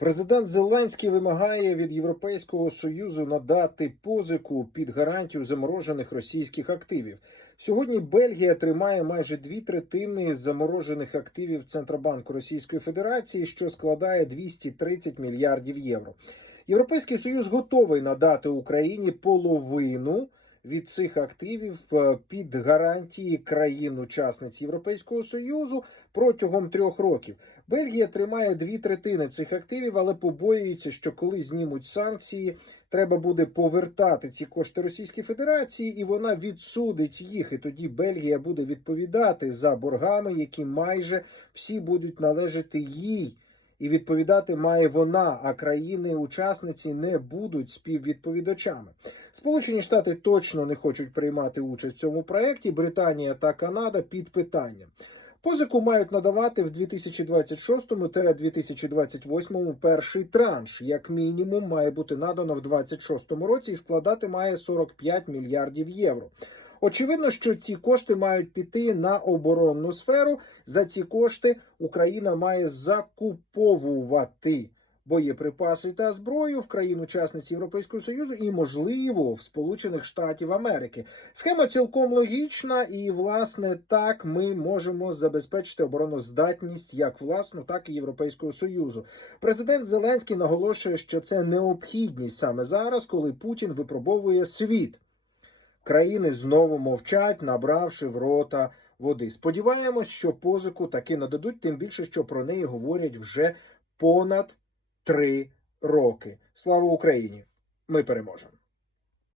Президент Зеленський вимагає від Європейського союзу надати позику під гарантію заморожених російських активів. Сьогодні Бельгія тримає майже дві третини заморожених активів Центробанку Російської Федерації, що складає 230 мільярдів євро. Європейський союз готовий надати Україні половину від цих активів е, під гарантії країн-учасниць Європейського союзу протягом трьох років. Бельгія тримає дві третини цих активів, але побоюється, що коли знімуть санкції, треба буде повертати ці кошти Російській Федерації, і вона відсудить їх. І тоді Бельгія буде відповідати за боргами, які майже всі будуть належати їй. І відповідати має вона, а країни-учасниці не будуть співвідповідачами. Сполучені Штати точно не хочуть приймати участь в цьому проєкті. Британія та Канада під питанням. Позику мають надавати в 2026-2028 перший транш. Як мінімум, має бути надано в 2026 році і складати має 45 мільярдів євро. Очевидно, що ці кошти мають піти на оборонну сферу. За ці кошти Україна має закуповувати боєприпаси та зброю в країн-учасниць Європейського Союзу і, можливо, в Сполучених Штатів Америки. Схема цілком логічна, і власне так ми можемо забезпечити обороноздатність як власну, так і Європейського союзу. Президент Зеленський наголошує, що це необхідність саме зараз, коли Путін випробовує світ. Країни знову мовчать, набравши в рота води. Сподіваємось, що позику таки нададуть, тим більше, що про неї говорять вже понад три роки. Слава Україні! Ми переможемо!